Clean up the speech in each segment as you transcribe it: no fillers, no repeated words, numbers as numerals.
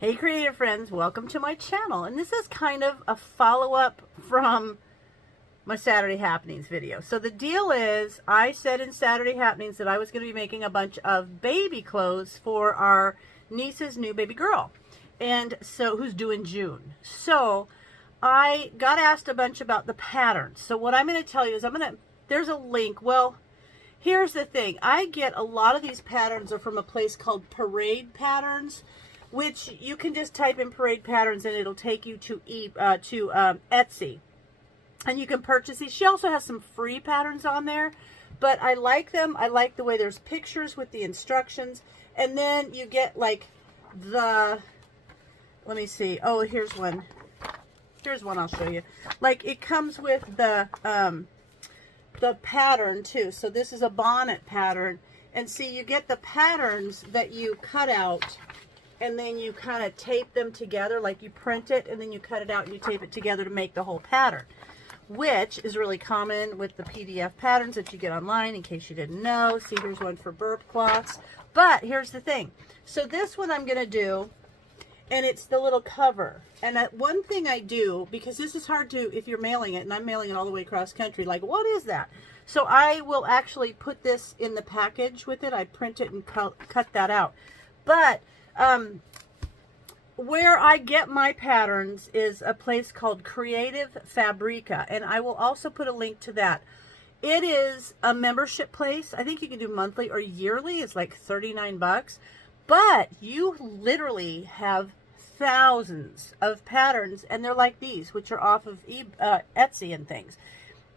Hey creative friends, welcome to my channel. And this is kind of a follow-up from my Saturday Happenings video. So the deal is, I said in Saturday Happenings that I was going to be making a bunch of baby clothes for our niece's new baby girl. And so, who's due in June. So I got asked a bunch about the patterns. So what I'm going to tell you is there's a link. Well, here's the thing. I get a lot of these patterns are from a place called Parade Patterns, which you can just type in Parade Patterns and it'll take you to Etsy. And you can purchase these. She also has some free patterns on there, but I like them. I like the way there's pictures with the instructions. And then you get like let me see. Oh, here's one. Here's one I'll show you. Like it comes with the pattern too. So this is a bonnet pattern. And see, you get the patterns that you cut out and then you kind of tape them together, like you print it and then you cut it out and you tape it together to make the whole pattern, which is really common with the PDF patterns that you get online, in case you didn't know. See, here's one for burp cloths. But here's the thing. So this one I'm going to do, and it's the little cover. And one thing I do, because this is hard to, if you're mailing it, and I'm mailing it all the way across country, like, what is that? So I will actually put this in the package with it. I print it and cut that out. But where I get my patterns is a place called Creative Fabrica, and I will also put a link to that. It is a membership place. I think you can do monthly or yearly. It's like 39 bucks, but you literally have thousands of patterns, and they're like these, which are off of Etsy and things.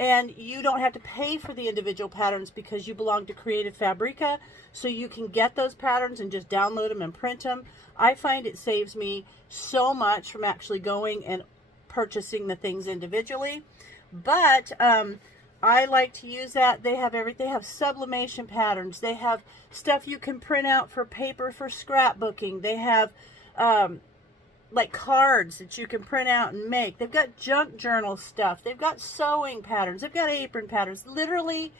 And you don't have to pay for the individual patterns because you belong to Creative Fabrica, so you can get those patterns and just download them and print them. I find it saves me so much from actually going and purchasing the things individually. But I like to use that. They have everything. They have sublimation patterns. They have stuff you can print out for paper for scrapbooking. They have like cards that you can print out and make. They've got junk journal stuff. They've got sewing patterns. They've got apron patterns. Literally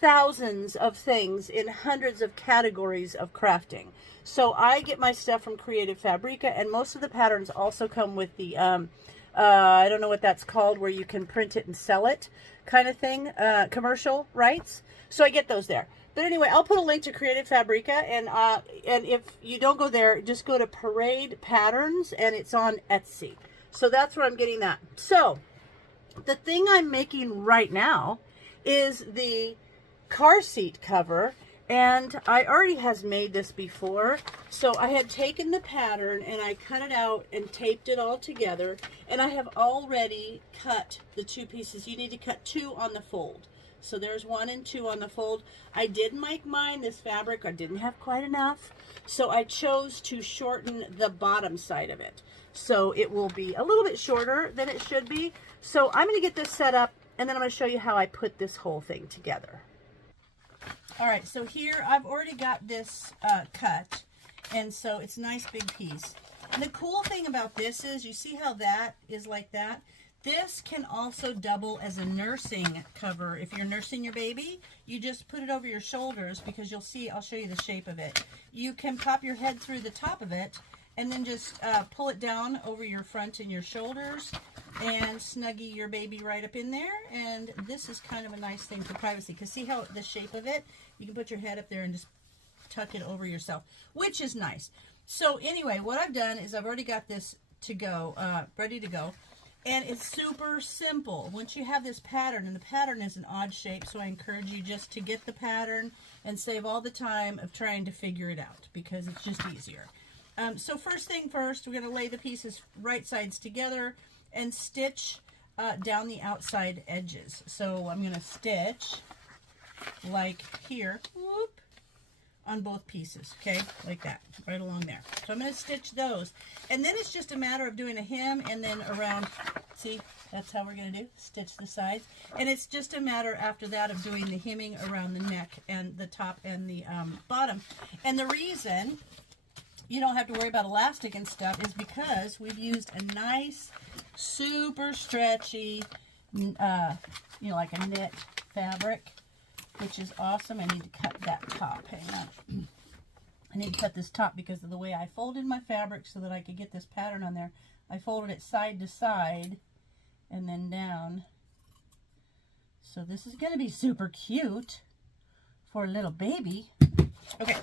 thousands of things in hundreds of categories of crafting. So I get my stuff from Creative Fabrica, and most of the patterns also come with the I don't know what that's called, where you can print it and sell it kind of thing, commercial rights. So I get those there. But anyway, I'll put a link to Creative Fabrica, and if you don't go there, just go to Parade Patterns, and it's on Etsy. So that's where I'm getting that. So the thing I'm making right now is the car seat cover, and I already has made this before. So I had taken the pattern and I cut it out and taped it all together, and I have already cut the two pieces. You need to cut two on the fold. So there's 1 and 2 on the fold. I did make mine, this fabric, I didn't have quite enough, so I chose to shorten the bottom side of it. So it will be a little bit shorter than it should be. So I'm going to get this set up, and then I'm going to show you how I put this whole thing together. All right, so here I've already got this cut, and so it's a nice big piece. And the cool thing about this is, you see how that is like that? This can also double as a nursing cover. If you're nursing your baby, you just put it over your shoulders, because you'll see, I'll show you the shape of it. You can pop your head through the top of it and then just pull it down over your front and your shoulders and snuggie your baby right up in there. And this is kind of a nice thing for privacy, because see how the shape of it? You can put your head up there and just tuck it over yourself, which is nice. So anyway, what I've done is I've already got this to go, ready to go. And it's super simple. Once you have this pattern, and the pattern is an odd shape, so I encourage you just to get the pattern and save all the time of trying to figure it out, because it's just easier. So first thing first, we're going to lay the pieces right sides together and stitch down the outside edges. So I'm going to stitch like here, whoop, on both pieces, okay, like that, right along there. So I'm going to stitch those, and then it's just a matter of doing a hem, and then around, see, that's how we're going to do, stitch the sides, and it's just a matter after that of doing the hemming around the neck and the top and the bottom. And the reason you don't have to worry about elastic and stuff is because we've used a nice, super stretchy, you know, like a knit fabric, which is awesome. I need to cut that top, hang on. I need to cut this top because of the way I folded my fabric so that I could get this pattern on there. I folded it side to side and then down. So this is going to be super cute for a little baby. Okay.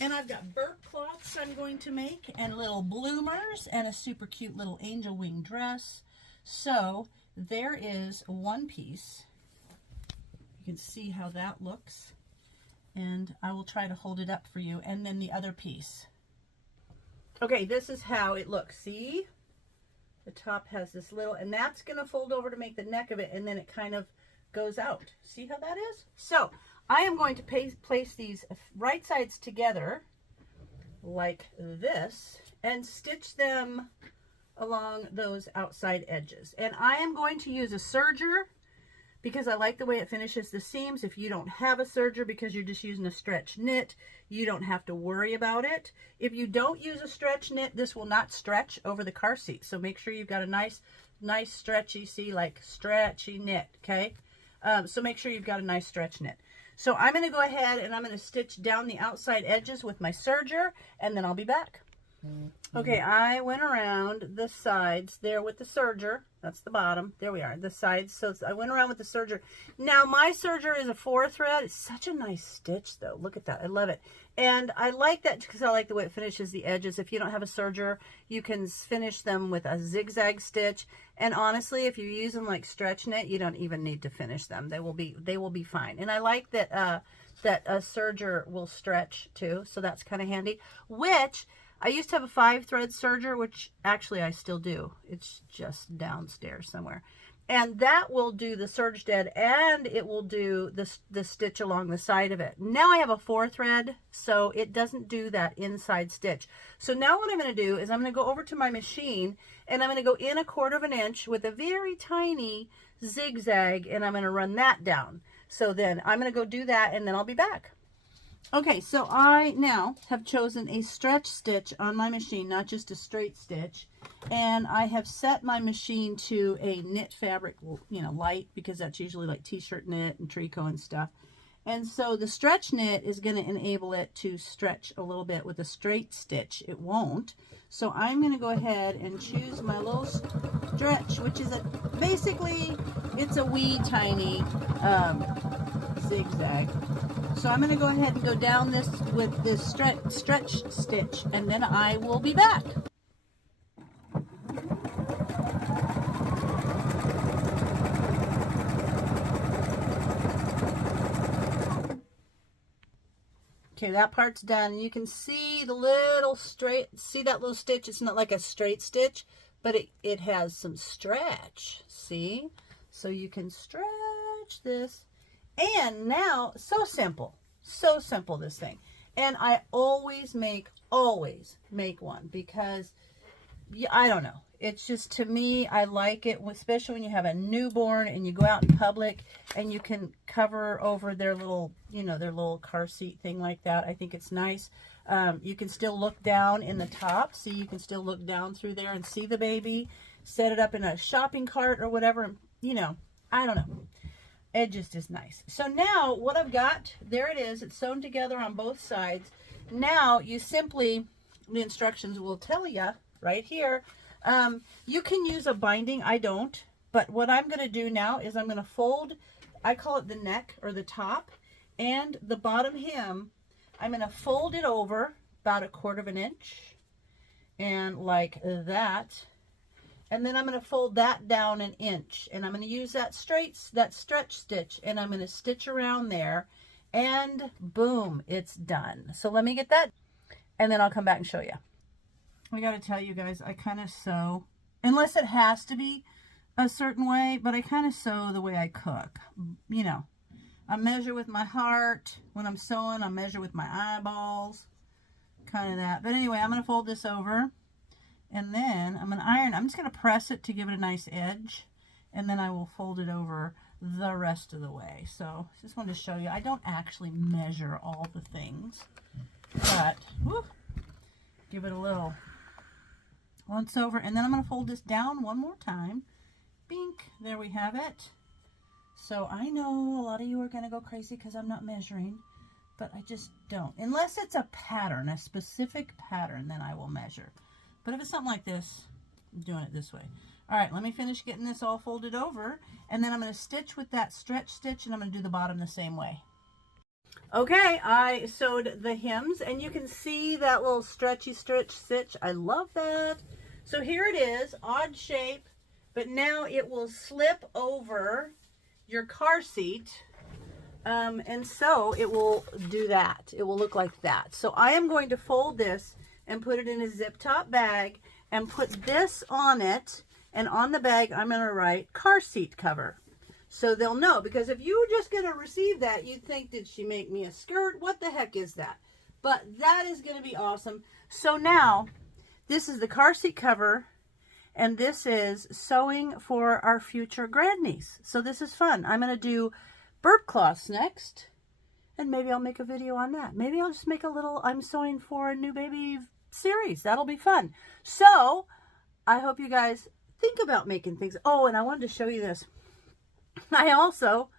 And I've got burp cloths I'm going to make, and little bloomers, and a super cute little angel wing dress. So there is one piece. You can see how that looks. And I will try to hold it up for you. And then the other piece. Okay, this is how it looks. See? The top has this little, and that's going to fold over to make the neck of it, and then it kind of goes out. See how that is? So I am going to place these right sides together like this and stitch them along those outside edges. And I am going to use a serger because I like the way it finishes the seams. If you don't have a serger because you're just using a stretch knit, you don't have to worry about it. If you don't use a stretch knit, this will not stretch over the car seat. So make sure you've got a nice stretchy, see, like stretchy knit, okay? So make sure you've got a nice stretch knit. So I'm going to go ahead and I'm going to stitch down the outside edges with my serger, and then I'll be back. Okay, I went around the sides there with the serger. That's the bottom. There we are, the sides. So I went around with the serger. Now my serger is a 4 thread. It's such a nice stitch though. Look at that. I love it. And I like that because I like the way it finishes the edges. If you don't have a serger, you can finish them with a zigzag stitch. And honestly, if you use them like stretch knit, you don't even need to finish them. They will be fine. And I like that that a serger will stretch too. So that's kind of handy. Which I used to have a 5 thread serger, which actually I still do. It's just downstairs somewhere. And that will do the serge dead, and it will do the stitch along the side of it. Now I have a 4 thread, so it doesn't do that inside stitch. So now what I'm going to do is I'm going to go over to my machine, and I'm going to go in 1/4 inch with a very tiny zigzag, and I'm going to run that down. So then I'm going to go do that, and then I'll be back. Okay, so I now have chosen a stretch stitch on my machine, not just a straight stitch. And I have set my machine to a knit fabric, you know, light, because that's usually like t-shirt knit and tricot and stuff. And so the stretch knit is going to enable it to stretch a little bit. With a straight stitch, it won't. So I'm going to go ahead and choose my little stretch, which is basically, it's a wee tiny zigzag. So I'm going to go ahead and go down this with this stretch stitch, and then I will be back. Okay, that part's done. You can see the little see that little stitch? It's not like a straight stitch, but it has some stretch, see? So you can stretch this. And now, so simple, this thing. And I always make one because, I don't know. It's just, to me, I like it, especially when you have a newborn and you go out in public and you can cover over their little, you know, their little car seat thing like that. I think it's nice. You can still look down in the top. See, you can still look down through there and see the baby. Set it up in a shopping cart or whatever. You know, I don't know. It just is nice. So now what I've got, there it is. It's sewn together on both sides. Now you simply, the instructions will tell you right here. You can use a binding. I don't. But what I'm going to do now is I'm going to fold, I call it the neck or the top, and the bottom hem. I'm going to fold it over about 1/4 inch and like that. And then I'm going to fold that down 1 inch, and I'm going to use that stretch stitch, and I'm going to stitch around there, and boom, it's done. So let me get that, and then I'll come back and show you. I got to tell you guys, I kind of sew, unless it has to be a certain way, but I kind of sew the way I cook. You know, I measure with my heart. When I'm sewing, I measure with my eyeballs, kind of that. But anyway, I'm going to fold this over. And then I'm going to iron. I'm just going to press it to give it a nice edge. And then I will fold it over the rest of the way. So just wanted to show you. I don't actually measure all the things. But whew, give it a little once over. And then I'm going to fold this down one more time. Bink. There we have it. So I know a lot of you are going to go crazy because I'm not measuring. but I just don't. Unless it's a pattern, a specific pattern, then I will measure. But if it's something like this, I'm doing it this way. All right, let me finish getting this all folded over, and then I'm going to stitch with that stretch stitch, and I'm going to do the bottom the same way. Okay, I sewed the hems, and you can see that little stretchy stitch. I love that. So here it is, odd shape, but now it will slip over your car seat, and so it will do that. It will look like that. So I am going to fold this and put it in a zip top bag and put this on it, and on the bag I'm going to write car seat cover. So they'll know, because if you were just going to receive that, you'd think, did she make me a skirt? What the heck is that? But that is going to be awesome. So now, this is the car seat cover, and this is sewing for our future grandniece. So this is fun. I'm going to do burp cloths next, and maybe I'll make a video on that. Maybe I'll just make a little I'm sewing for a new baby series. That'll be fun. So I hope you guys think about making things. Oh, and I wanted to show you this. I also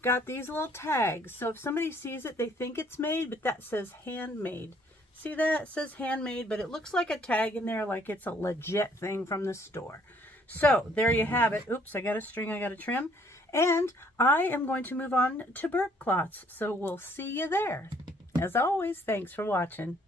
got these little tags. So if somebody sees it, they think it's made, but that says handmade. See that? It says handmade, but it looks like a tag in there like it's a legit thing from the store. So there you have it. Oops, I got a string I got to trim. And I am going to move on to burp cloths. So we'll see you there. As always, thanks for watching.